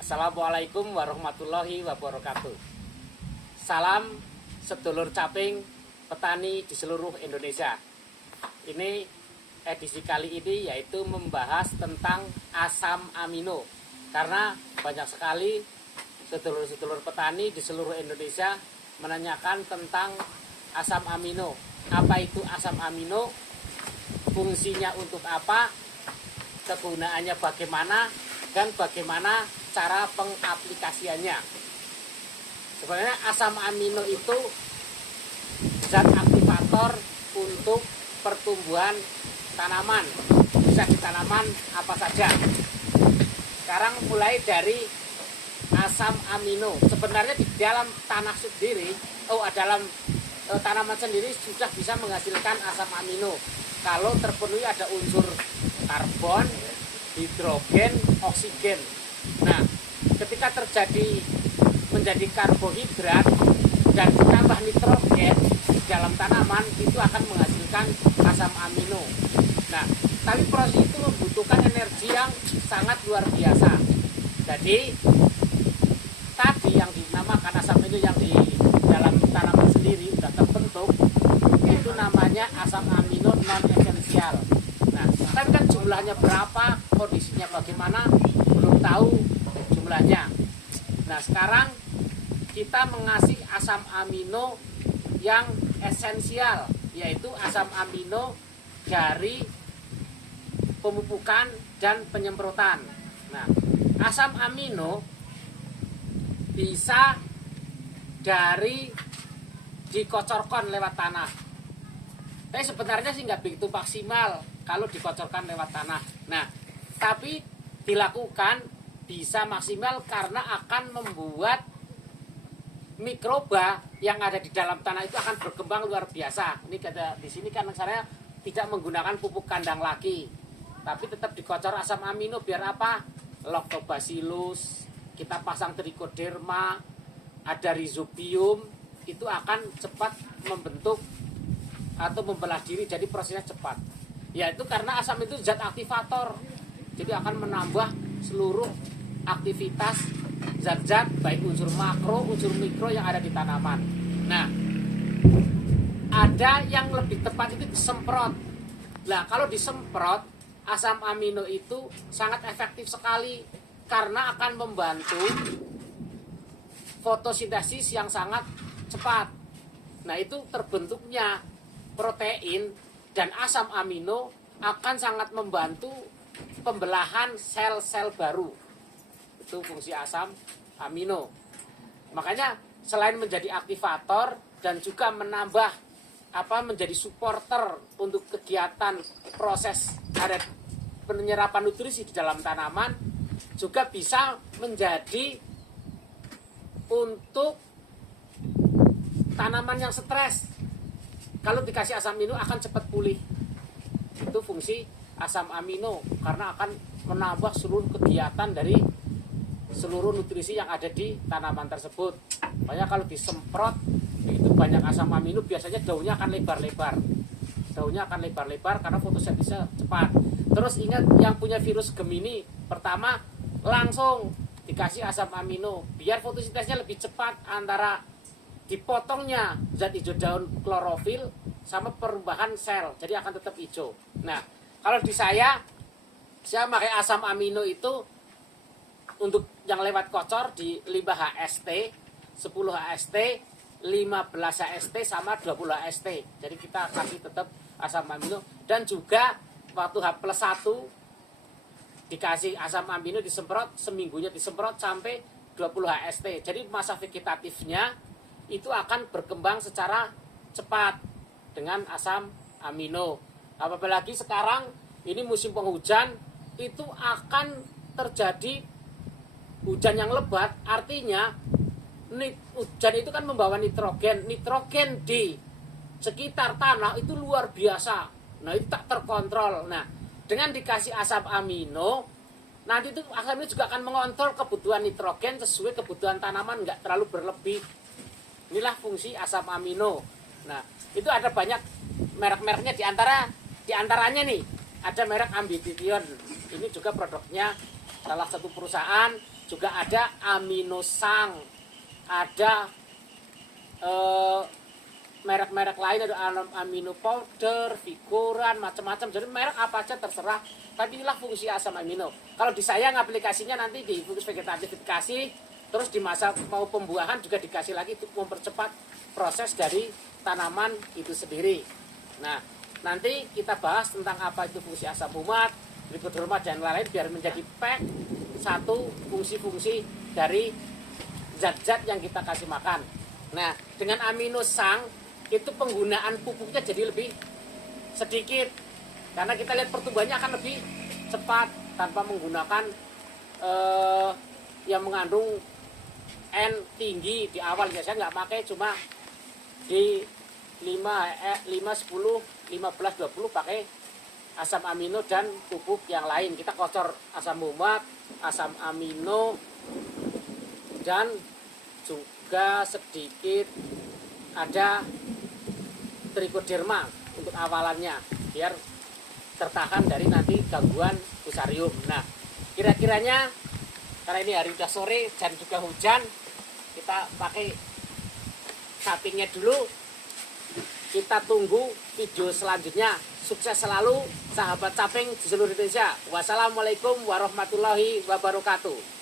Assalamualaikum warahmatullahi wabarakatuh. Salam sedulur caping petani di seluruh Indonesia. Ini edisi kali ini yaitu membahas tentang asam amino. Karena banyak sekali sedulur-sedulur petani di seluruh Indonesia menanyakan tentang asam amino. Apa itu asam amino? Fungsinya untuk apa? Kegunaannya bagaimana? Dan bagaimana cara pengaplikasiannya. Sebenarnya asam amino itu zat aktivator untuk pertumbuhan tanaman. Bisa di tanaman apa saja. Sekarang mulai dari asam amino. Sebenarnya di dalam tanah sendiri, dalam tanaman sendiri sudah bisa menghasilkan asam amino. Kalau terpenuhi ada unsur karbon, hidrogen, oksigen. Nah, ketika menjadi karbohidrat dan ditambah nitrogen di dalam tanaman, itu akan menghasilkan asam amino. Nah, tapi proses itu membutuhkan energi yang sangat luar biasa. Jadi tadi yang dinamakan asam amino yang di dalam tanaman sendiri sudah terbentuk, itu namanya asam amino non esensial. Nah, tapi kan jumlahnya berapa, kondisinya bagaimana, belum tahu jumlahnya. Nah, sekarang kita mengasih asam amino yang esensial, yaitu asam amino dari pemupukan dan penyemprotan. Nah, asam amino bisa dari dikocorkan lewat tanah. Tapi sebenarnya sih nggak begitu maksimal kalau dikocorkan lewat tanah. Nah, tapi dilakukan bisa maksimal karena akan membuat mikroba yang ada di dalam tanah itu akan berkembang luar biasa. Ini kata di sini kan saya tidak menggunakan pupuk kandang lagi, tapi tetap dikocor asam amino biar apa? Lactobacillus, kita pasang trichoderma, ada rhizobium, itu akan cepat membentuk atau membelah diri, jadi prosesnya cepat. Yaitu karena asam itu zat aktivator, jadi akan menambah seluruh aktivitas zat-zat baik unsur makro, unsur mikro yang ada di tanaman. Nah, ada yang lebih tepat itu disemprot. Nah, kalau disemprot asam amino itu sangat efektif sekali karena akan membantu fotosintesis yang sangat cepat. Nah, itu terbentuknya protein dan asam amino akan sangat membantu pembelahan sel-sel baru. Itu fungsi asam amino. Makanya selain menjadi aktivator dan juga menjadi supporter untuk kegiatan proses ada penyerapan nutrisi di dalam tanaman, juga bisa menjadi untuk tanaman yang stres. Kalau dikasih asam amino akan cepat pulih. Itu fungsi asam amino karena akan menambah seluruh kegiatan dari seluruh nutrisi yang ada di tanaman tersebut. Makanya kalau disemprot begitu banyak asam amino, biasanya daunnya akan lebar-lebar. Daunnya akan lebar-lebar karena fotosintesnya cepat. Terus ingat yang punya virus Gemini, pertama langsung dikasih asam amino biar fotosintesnya lebih cepat antara dipotongnya zat hijau daun klorofil sama perubahan sel, jadi akan tetap hijau. Nah, kalau di saya pakai asam amino itu untuk yang lewat kocor di 5 HST, 10 HST, 15 HST sama 20 HST. Jadi kita kasih tetap asam amino dan juga waktu H+1 dikasih asam amino disemprot, seminggunya disemprot sampai 20 HST. Jadi masa vegetatifnya itu akan berkembang secara cepat dengan asam amino. Apalagi sekarang ini musim penghujan, itu akan terjadi hujan yang lebat, artinya hujan itu kan membawa nitrogen di sekitar tanah itu luar biasa. Nah, itu tak terkontrol. Nah, dengan dikasih asam amino, nanti itu asam amino juga akan mengontrol kebutuhan nitrogen sesuai kebutuhan tanaman, nggak terlalu berlebih. Inilah fungsi asam amino. Nah, itu ada banyak merek-mereknya, di antaranya nih ada merek Ambitition. Ini juga produknya salah satu perusahaan, juga ada Aminosang, ada merek-merek lain, ada amino powder, Vigoran, macam-macam. Jadi merek apa aja terserah. Tapi inilah fungsi asam amino. Kalau di saya aplikasinya nanti di fungsi vegetatif dikasih, terus di masa mau pembuahan juga dikasih lagi untuk mempercepat proses dari tanaman itu sendiri. Nah, nanti kita bahas tentang apa itu fungsi asam umat, trichoderma dan lain-lain biar menjadi pack satu fungsi-fungsi dari zat-zat yang kita kasih makan. Nah, dengan Aminosang itu penggunaan pupuknya jadi lebih sedikit karena kita lihat pertumbuhannya akan lebih cepat tanpa menggunakan yang mengandung N tinggi di awal. Ya saya nggak pakai, cuma di 5, 10, 15, 20 pakai asam amino dan pupuk yang lain. Kita kocor asam umat, asam amino, dan juga sedikit ada trichoderma untuk awalannya biar tertahan dari nanti gangguan fusarium. Nah, kira-kiranya karena ini hari udah sore dan juga hujan, kita pakai cuttingnya dulu. Kita tunggu video selanjutnya. Sukses selalu sahabat caping di seluruh Indonesia. Wassalamualaikum warahmatullahi wabarakatuh.